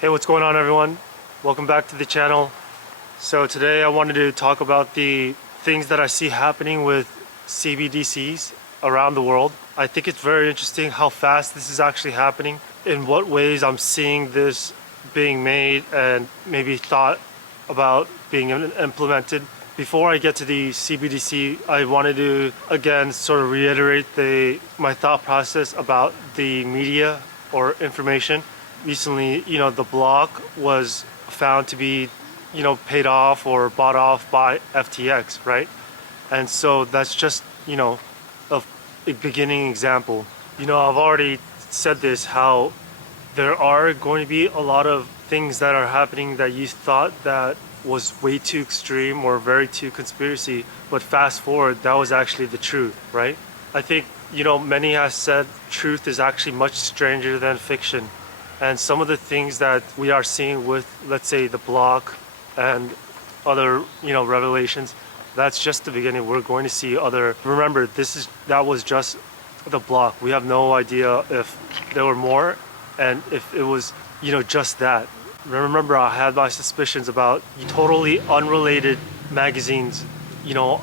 Hey, what's going on everyone? Welcome back to the channel. So today I wanted to talk about the things that I see happening with CBDCs around the world. I think it's very interesting how fast this is actually happening, in what ways I'm seeing this being made and maybe thought about being implemented. Before I get to the CBDC, I wanted to again sort of reiterate my thought process about the media or information. Recently, the block was found to be, paid off or bought off by FTX, right? And so that's just, a beginning example. I've already said this, how there are going to be a lot of things that are happening that you thought that was way too extreme or very too conspiracy, but fast forward, that was actually the truth, right? I think, many have said truth is actually much stranger than fiction. And some of the things that we are seeing with, let's say, the block and other, revelations, that's just the beginning. We're going to see other. Remember, that was just the block. We have no idea if there were more, and if it was, just that. Remember, I had my suspicions about totally unrelated magazines,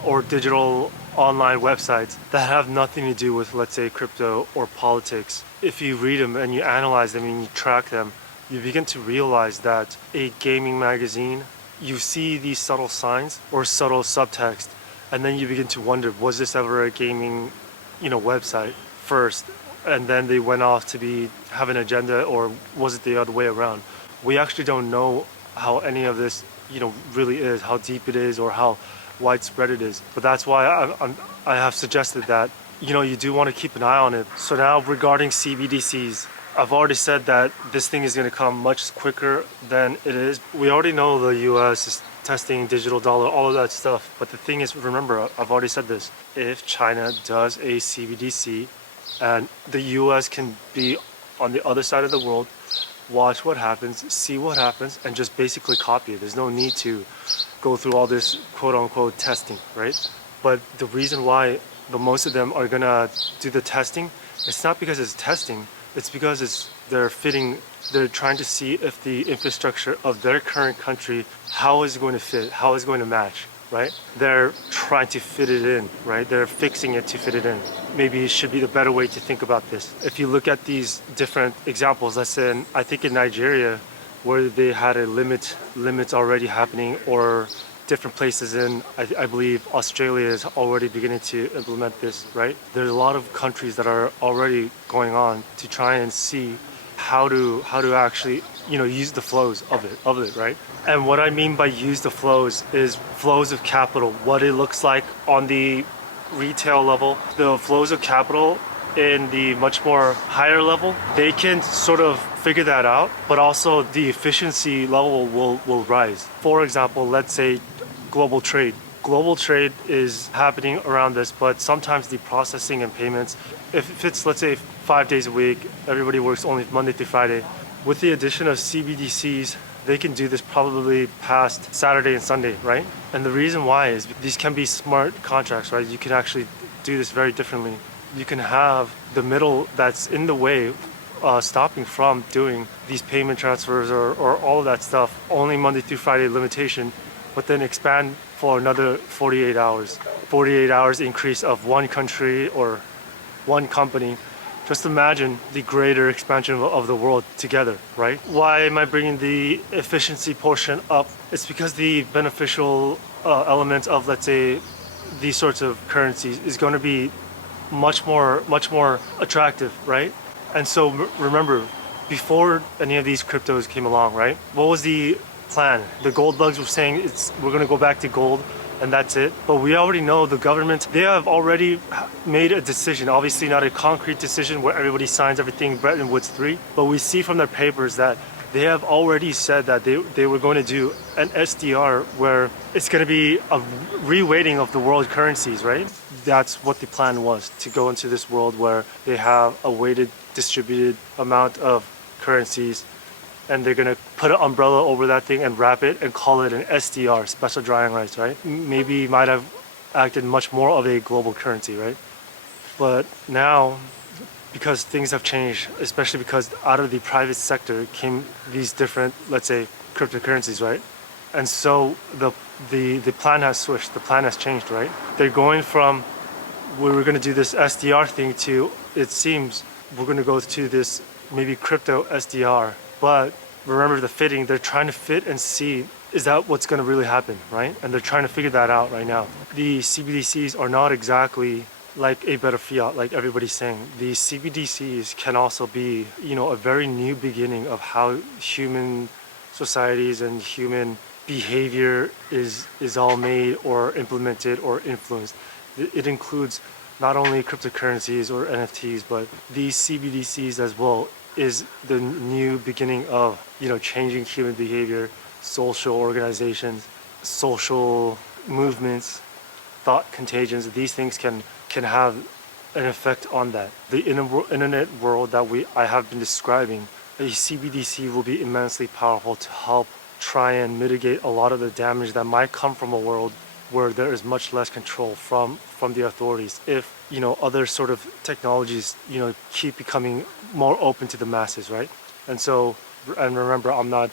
or digital online websites that have nothing to do with, let's say, crypto or politics. If you read them and you analyze them and you track them, you begin to realize that a gaming magazine, you see these subtle signs or subtle subtext, and then you begin to wonder, was this ever a gaming, website first, and then they went off to have an agenda, or was it the other way around? We actually don't know how any of this, really is, how deep it is, or how widespread it is. But that's why I have suggested that, you do want to keep an eye on it. So now regarding CBDCs, I've already said that this thing is going to come much quicker than it is. We already know the US is testing digital dollar, all of that stuff. But the thing is, remember, I've already said this, if China does a CBDC and the US can be on the other side of the world, watch what happens, see what happens, and just basically copy it. There's no need to go through all this quote-unquote testing, right? But the reason why most of them are gonna do the testing, it's not because it's testing, it's because they're trying to see if the infrastructure of their current country, how is it going to fit, how is it going to match, right? They're trying to fit it in, right? They're fixing it to fit it in. Maybe it should be the better way to think about this. If you look at these different examples, let's say I think in Nigeria, where they had limits already happening, or different places I believe Australia is already beginning to implement this, right? There's a lot of countries that are already going on to try and see how to actually, use the flows of it, right? And what I mean by use the flows is flows of capital, what it looks like on the retail level, the flows of capital in the much more higher level, they can sort of figure that out, but also the efficiency level will rise. For example, let's say global trade. Global trade is happening around this, but sometimes the processing and payments, if it's, let's say, 5 days a week, everybody works only Monday through Friday. With the addition of CBDCs, they can do this probably past Saturday and Sunday, right? And the reason why is these can be smart contracts, right? You can actually do this very differently. You can have the middle that's in the way stopping from doing these payment transfers or all of that stuff, only Monday through Friday limitation, but then expand for another 48 hours. 48 hours increase of one country or one company. Just imagine the greater expansion of the world together, right? Why am I bringing the efficiency portion up? It's because the beneficial element of, let's say, these sorts of currencies is going to be much more attractive, right? And so remember, before any of these cryptos came along, right? What was the plan? The gold bugs were saying we're going to go back to gold and that's it. But we already know the government, they have already made a decision, obviously not a concrete decision where everybody signs everything Bretton Woods 3, but we see from their papers that they have already said that they were going to do an SDR where it's going to be a reweighting of the world currencies, right? That's what the plan was, to go into this world where they have a weighted, distributed amount of currencies, and they're going to put an umbrella over that thing and wrap it and call it an SDR, special drying rights, right? Maybe might have acted much more of a global currency, right? But now because things have changed, especially because out of the private sector came these different, let's say, cryptocurrencies, right? And so the plan has switched, the plan has changed, right? They're going from we were going to do this SDR thing to, it seems we're going to go to this maybe crypto SDR. But remember the fitting, they're trying to fit and see, is that what's going to really happen, right? And they're trying to figure that out right now. The CBDCs are not exactly like a better fiat, like everybody's saying. The CBDCs can also be, a very new beginning of how human societies and human behavior is all made or implemented or influenced. It includes not only cryptocurrencies or NFTs, but these CBDCs as well is the new beginning of, changing human behavior, social organizations, social movements, thought contagions. These things can have an effect on that. The internet world that I have been describing, a CBDC will be immensely powerful to help try and mitigate a lot of the damage that might come from a world where there is much less control from the authorities if other sort of technologies keep becoming more open to the masses, right? And remember, I'm not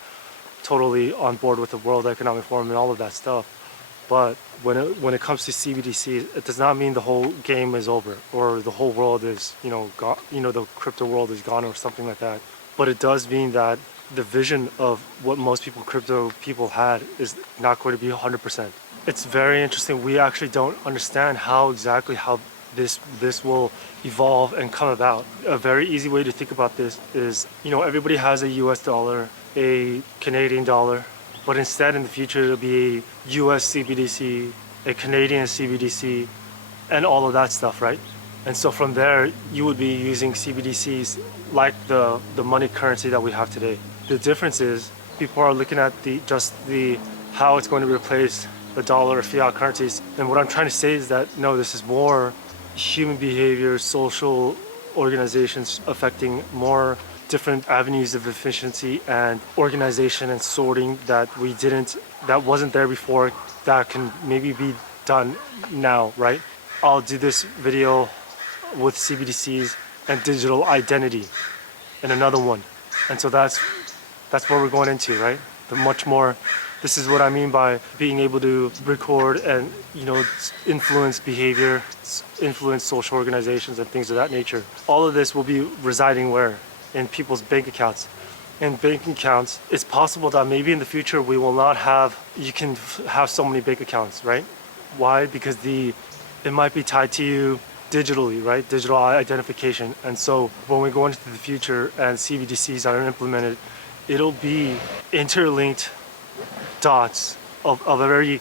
totally on board with the World Economic Forum and all of that stuff, but when it comes to CBDC, it does not mean the whole game is over or the whole world is gone, the crypto world is gone or something like that. But it does mean that the vision of what most crypto people had is not going to be 100%. It's very interesting. We actually don't understand how this will evolve and come about. A very easy way to think about this is, everybody has a US dollar, a Canadian dollar, but instead in the future it'll be a US CBDC, a Canadian CBDC, and all of that stuff, right? And so from there, you would be using CBDCs like the money currency that we have today. The difference is people are looking at how it's going to replace the dollar or fiat currencies. And what I'm trying to say is that no, this is more human behavior, social organizations affecting more different avenues of efficiency and organization and sorting that wasn't there before, that can maybe be done now, right? I'll do this video with CBDCs and digital identity and another one. And so that's what we're going into, right? This is what I mean by being able to record and, influence behavior, influence social organizations and things of that nature. All of this will be residing where? In people's bank accounts. In bank accounts, it's possible that maybe in the future we will not you can have so many bank accounts, right? Why? Because it might be tied to you digitally, right? Digital identification. And so when we go into the future and CBDCs are implemented, it'll be interlinked dots of a very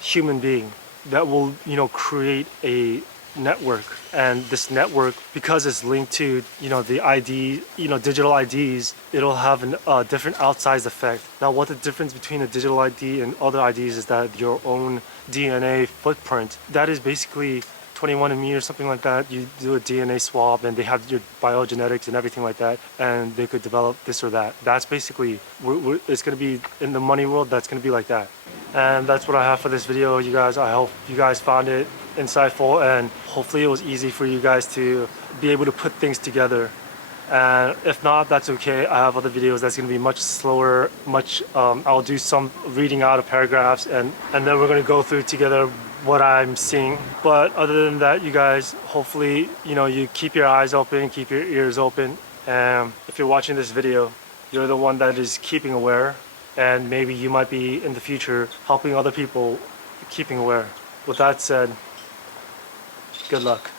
human being that will, create a network. And this network, because it's linked to, the ID, digital IDs, it'll have a different outsized effect. Now, what the difference between a digital ID and other IDs is that your own DNA footprint, that is basically 21andMe or something like that. You do a DNA swab and they have your biogenetics and everything like that, and they could develop this or that. That's basically, it's going to be in the money world, that's going to be like that. And that's what I have for this video, you guys. I hope you guys found it insightful, and hopefully it was easy for you guys to be able to put things together. And if not, that's okay. I have other videos that's going to be much slower, I'll do some reading out of paragraphs, and then we're going to go through together what I'm seeing. But other than that, you guys, hopefully, you keep your eyes open, keep your ears open. And if you're watching this video, you're the one that is keeping aware, and maybe you might be in the future helping other people keeping aware. With that said, good luck.